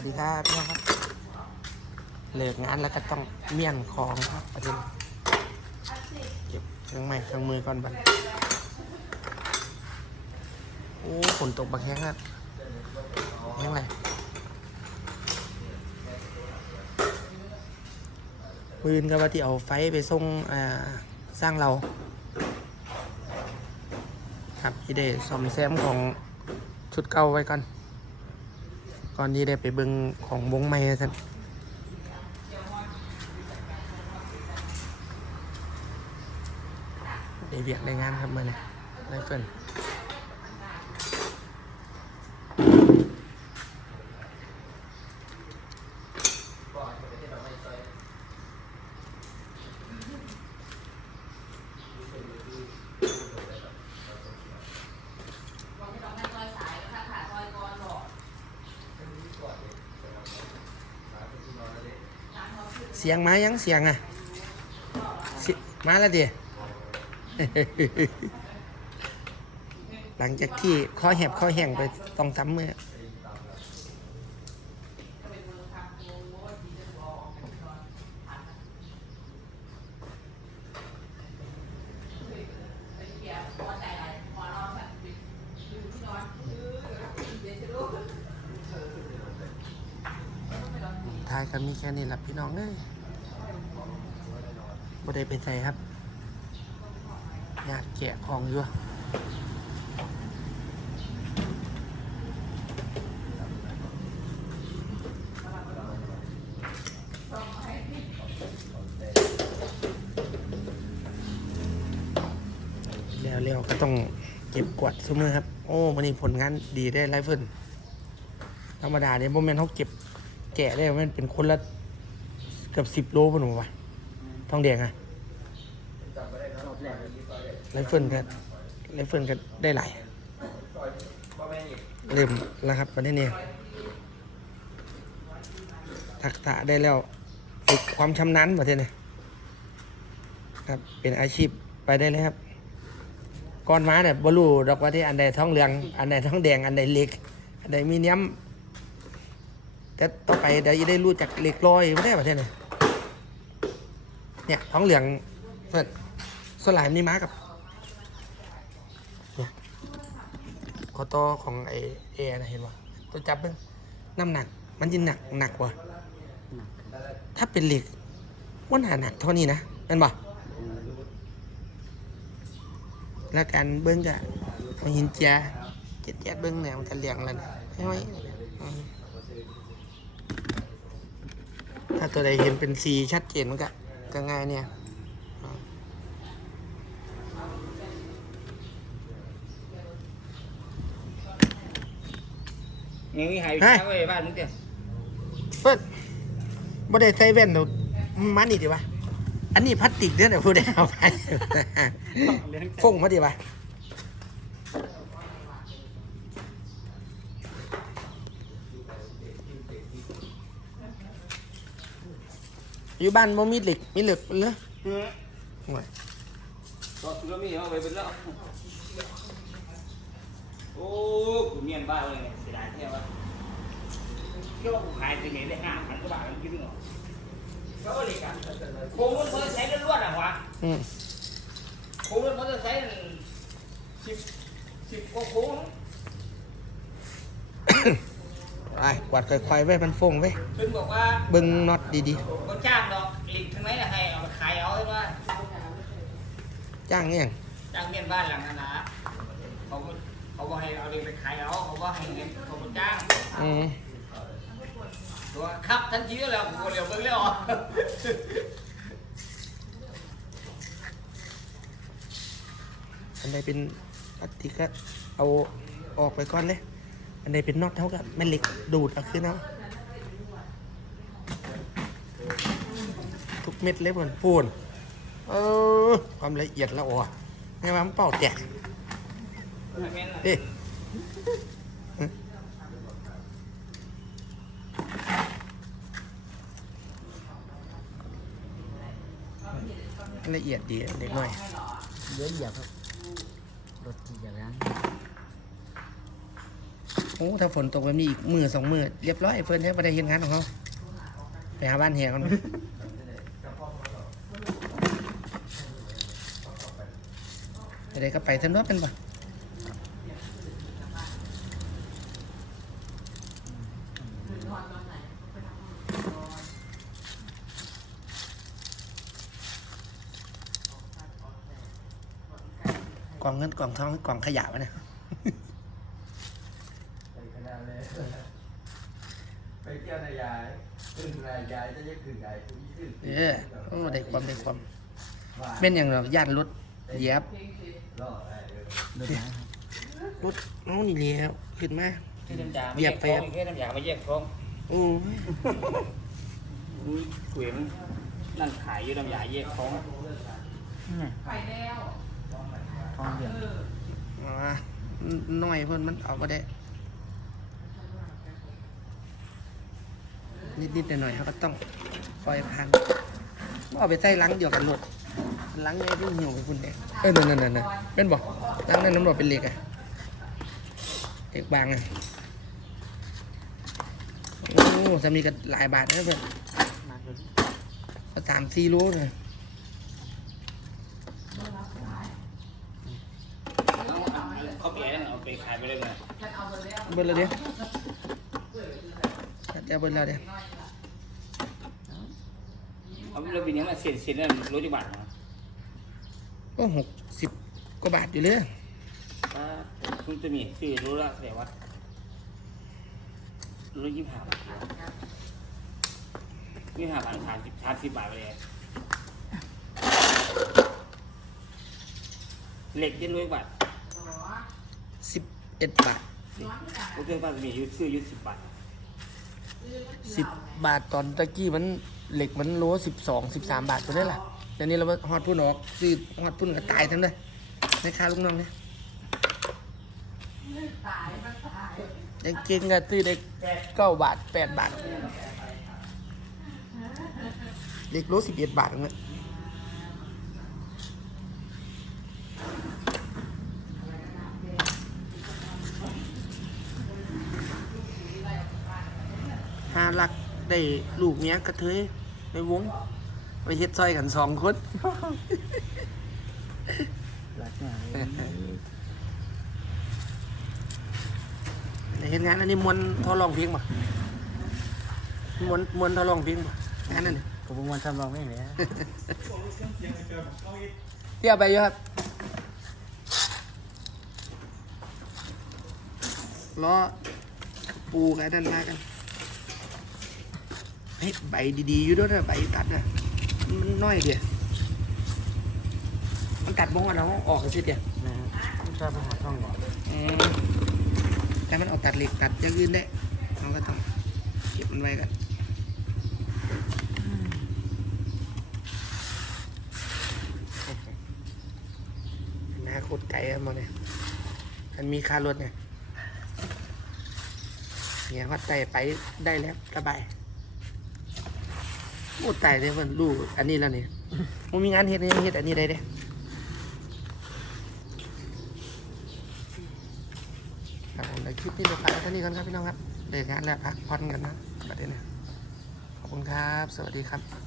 วัสดีครับพี่น้องครับเลิกงานแล้วก็ต้องเมี่ยนของครับประเด็นเก็บเครื่องไม้เครื่องมือก่อนบันโอ้ฝนตกบักแห้งครับแห้งไรปืนก็ว่าที่เอาไฟไปส่งอ่าสร้างเราครับที่ได้ซ่อมแซมของชุดเก่าไว้ก่อน ก่อนที่ได้ไปเบิ่งของวงใหม่ท่านได้เวียกได้งานครับมื่อนี้ไรเฟิน เสียงมายังเสียงอะมาแล้วดิหลังจากที่คอแหบคอแห้งไปต้องทำมือายกันมีแค่นี้แหละพี่น้องเอ้ยบ่ได้ไปใส่ครับญาติแกะของอยู่แล้วเร็วก็ต้องเก็บกวาดซุมือครับ โอ้มันนี่ผลงานดีได้ไรเฟิลธรรมดาเนี่ยโมเมนต์เขาเก็บ แกะได้มันเป็นคนละเกือบสิบโลพุ่นหนูวะทองแดงอะไรเฟิลก็ไรเฟิลก็ได้หลายเริ่มแล้วครับประเด็นนี้ทักษะได้แล้วฝึกความชำนาญประเทศนี้ครับเป็นอาชีพไปได้เลยครับก่อนมาเนี่ยบรูดอกว่าที่อันใดท้องเหลือง อันใดท้องแดงอันใดเหล็ก อันใดมีเนียม แต่ต่อไปเดี๋ยวจะได้รู้จักเหล็กลอยไม่ได้ประเทศไหนเนี่ยท้องเหลืองเพื่อนสลายมันนี่มากับเนี่ยคอตอของไอเอนะเห็นป่ะตัวจับเบิ้งน้ำหนัก มันจะหนักหนักกว่าถ้าเป็นเหล็กว่าหนาหนักเท่านี้นะเห็นป่ะแล้วการเบิ้งกะเอาหินเจียเจ็ดเจ็ดเบิ้งเนี่ยมันจะเหลียงแล้วนะ้อย ถ้าตัวใดเห็นเป็นสีชัดเจนมันก็ก็ง่ายเนี่ยอืมยังมีหายข้าวไว้บ้านมึงเตี้ยเปิ้ลบ่ได้ใส่แว่นเดี๋ยวมานี่ดีวะอันนี้พลาสติกเด้อเดี๋ยวผู้ใดเอาไปฟงมาดีวะ อยู่บ้านบ่มีเหล็กมีเหล็กเหรอโอ้ยก็คือมีเอาไปเป็นแล้วโอ้กูเมียนบ้าเลยเนี่ยเสียดายแท้วะเที่ยวกูขายไปเนี่ยได้ห้าพันกว่าบาทแล้วคิดดูเหรอก็เลยกันโค้งมันมอเตอร์ไซค์ล้วนๆอะวะอืมโค้งมันมอเตอร์ไซค์สิบสิบกว่าโค้ง ไปกวาดค่อยๆไว้มันฟงไว้เพิ่นบอกว่าเบิ่งน็อตดีบ่จ้างดอกหลีกทั้งไหนล่ะให้เอาไปขายเอาใช่ไหมๆจ้างเนี่ยงจ้างเมียนบ้านหลังนั้นนะเขาบ่เขาบอกให้เอาเด็กไปขายเอาเขาบอกให้เงินเขาบ่จ้างอืมตัวครับทันทีแล้วผมก็เร็วเบิ่งแล้วอันใดเป็นพลาสติกก็เอาออกไปก่อนเลย อันใดเป็นน็อตเท่ากับแม่เหล็กดูดเอาขึ้นเอาทุกเม็ดเลยเหมือนปูนเออความละเอียดละอ่อไม่ว่ามันเป่าแตกเอ๊ะละเอียดดีเด็กน้อยเยอะเหยียบครับรถจีอย่างนั้น โอ้ ถ้าฝนตกแบบนี้อีกมือสองมือเรียบร้อยเพื่อนให้ไปได้เห็นงานของเขาไปหาบ้านแหกันมั้ยไปได้ก็ไปท่านว่าเป็นปะกล่องเงินกล่องทองกล่องขยะวะเนี่ย ไปขนาดเลย ไปเที่ยวนายายขึ้นนายายจะยังขึ้นได้ขึ้นขึ้นเออโอ้ได้ความได้ความเป็นอย่างเราย่านรถเหยียบรอได้เลยรถน้องนี่เลี้ยวขึ้นมาเหยียบไปแค่น้ำยามาแยกท้องโอ้ยนี่เขวมนั่นขายอยู่น้ำยาแยกท้องอ๋อน้อยเพิ่นมันเอามาได้ นิดๆหน่อยๆเขาก็ต้องปล่อยผ่านบ่เอาไปใส่หลังเดียวกันรถหลังไงที่หิวไปพุ่นเด็กเออนั่นนั่นนั่นเป็นบ่หลังนั้นน้ำรถเป็นเหล็กอะเหล็กบางอะโอ้จะมีกันหลายบาทนะเพื่อนก็สามสี่โลเลยเขาเปลี่ยนเอาไปขายไปเลยนะเบิดแล้วเดี๋ยว เดี๋ยวเบิดแล้วเดี๋ยวเอาเราเป็นยังไงเสียนเสียนนั่นรู้จักบาทนะก็หกสิบกว่าบาทอยู่เลยถ้าคุณจะมีซื้อรู้ละแต่ว่ารู้ยี่สิบห้าบาทยี่สิบห้าบาทสามสิบสามสิบบาทไปเลยเหล็กเย็นร้อยบาทสิบเอ็ดบาทรู้จักบาทมีอยู่ซื้ออยู่สิบบาท สิบบาทตอนตะกี้มันเหล็กมันโลสิบสองสิบสามบาทตัวนี้แหละเดี๋ยวนี้เรามาฮอดพุ่นออกซื้อฮอดพุ่นก็ตายทั้งเลยในค่าลูกน้องเนี่ยยังกินก็ซื้อได้เก้าบาทแปดบาทเหล็กโลสิบเอ็ดบาทนั่นแหละหาหลักได้ลูกเมียกระเทยในวง ไปเฮ็ดซอยกันสองคนในเห็นงานอันนี้มวนทอลองเพลงป่ะมวนมวนทอลองเพลงป่ะงานนั่นนี่ผมเพิ่งวันทำลองไม่เหรอเที่ยวไปเยอะครับล้อปูกันนั่นมากัน เฮ้ยใบดีๆอยู่ด้วยนะใบตัดนะมันน้อยเดียวมันตัดบ้งวันเราออกกันสิเดียวชอบไปหาช่องก่อนอืมแต่มันเอาตัดเหล็กตัดอย่างอื่นได้เราก็ต้องเก็บมันไว้กันอนาคตไกลอะมันเนี่ยมันมีค่ารถเนี่ยเนี่ยวัดไตไปได้แล้วสบาย โอ้ไตเลยมันรู้อันนี้แล้วเนี่ยมันมีงานเฮ็ดยังเฮ็ดอันนี้ได้เด้ครับผมเดี๋ยวคลิปนี้เดี๋ยวฝากไว้เท่านี้ก่อนครับพี่น้องครับเลิกงานแล้วพักผ่อนกันนะประเด็นนี้ขอบคุณครับ สวัสดีครับ